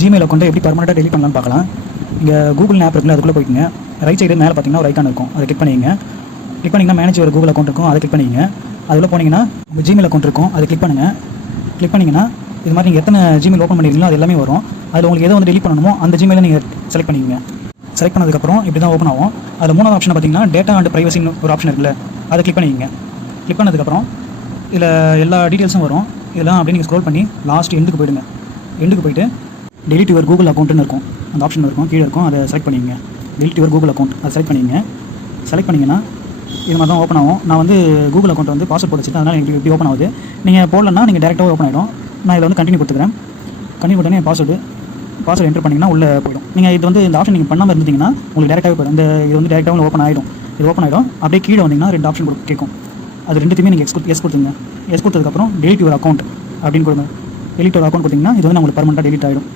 Gmail அக்கௌண்ட்டை எப்படி பர்மனெண்ட்டாக டெலிட் பண்ணலாம்னு பார்க்கலாம். இங்கே கூகுள் ஆப் இருக்குல்ல, அதுக்குள்ளே போய்க்குங்க. ரைட் சைடு மேலே பார்த்தீங்கன்னா ஒரு ஐக்கான் இருக்கும், அதை கிளிக் பண்ணிங்க. கிளிக் பண்ணிங்கன்னா மேனேஜ் ஒரு கூகுள் அக்கௌண்ட் இருக்கும், அதை கிளிக் பண்ணிங்க. அதில் போனீங்கன்னா உங்கள் ஜிமெயில் அக்கௌண்ட் இருக்கும், அதை கிளிக் பண்ணுங்கள். கிளிக் பண்ணிங்கன்னா இது மாதிரி நீங்கள் எத்தனை ஜிமெயில் ஓப்பன் பண்ணியிருக்கீங்களோ அது எல்லாமே வரும். அதில் உங்களுக்கு எதை வந்து டெலிட் பண்ணணுமோ அந்த ஜிமெயிலை நீங்கள் செலக்ட் பண்ணிக்கங்க. செலக்ட் பண்ணதுக்கப்புறம் இப்படி தான் ஓப்பன் ஆகும். அதில் மூணாவது ஆப்ஷன் பார்த்தீங்கன்னா டேட்டா அண்ட் ப்ரைவசின்னு ஒரு ஆப்ஷன் இருக்குல்ல, அதை கிளிக் பண்ணிக்கங்க. கிளிக் பண்ணதுக்கப்புறம் இதில் எல்லா டீட்டெயில்ஸும் வரும். இதெல்லாம் அப்படியே நீங்கள் ஸ்க்ரோல் பண்ணி லாஸ்ட் எண்டுக்கு போய்டுங்க. எண்டுக்கு போய்ட்டு டெலிட் யுவர் கூகுள் அக்கௌண்ட்டுன்னு இருக்கும், அந்த ஆப்ஷன் இருக்கும், கீழே இருக்கும், அதை செலக்ட் பண்ணிங்க. டெலிட் யுவர் கூகுள் அக்கௌண்ட் அதை செலக்ட் பண்ணிங்க. செலக்ட் பண்ணிங்கன்னா இது மாதிரி தான் ஓப்பன் ஆகும். நான் வந்து கூகுள் அக்கௌண்ட் வந்து பாஸ்வேர்ட் போட்டு வச்சுருக்கேன், அதனால் எனக்கு இப்படி ஓப்பன் ஆகுது. நீங்கள் போடலன்னா நீங்கள் டேரெக்டாக ஓப்பன் ஆகிடும். நான் இதில் வந்து கண்டினியூ கொடுத்துக்கிறேன். கண்டினியூ பண்ணி பாஸ்வேர்டு என்டர் பண்ணிங்கன்னா உள்ளே போய்டும். நீங்கள் இது வந்து இந்த ஆப்ஷன் நீங்கள் பண்ணாமல் இருந்தீங்கன்னா உங்களுக்கு டேரெக்டாகவே போய்டும். இது வந்து டேரெக்டாக ஓப்பன் ஆகிடும். இது ஓப்பன் ஆகிடும். அப்படியே கீழே வந்தீங்கன்னா 2 ஆப்ஷன் கேட்கும். அது ரெண்டுத்தையுமே நீங்கள் எஸ் கொடுத்துங்க. எஸ் கொடுத்ததுக்கப்புறம் டெலிட் யுவர் அக்கௌண்ட் அப்படின்னு கொடுங்க. டெலிட் யுவர் அக்கௌண்ட் கொடுத்தீங்கன்னா இது வந்து உங்களுக்கு பர்மனெண்ட்டாக டெலிட் ஆகிடும்.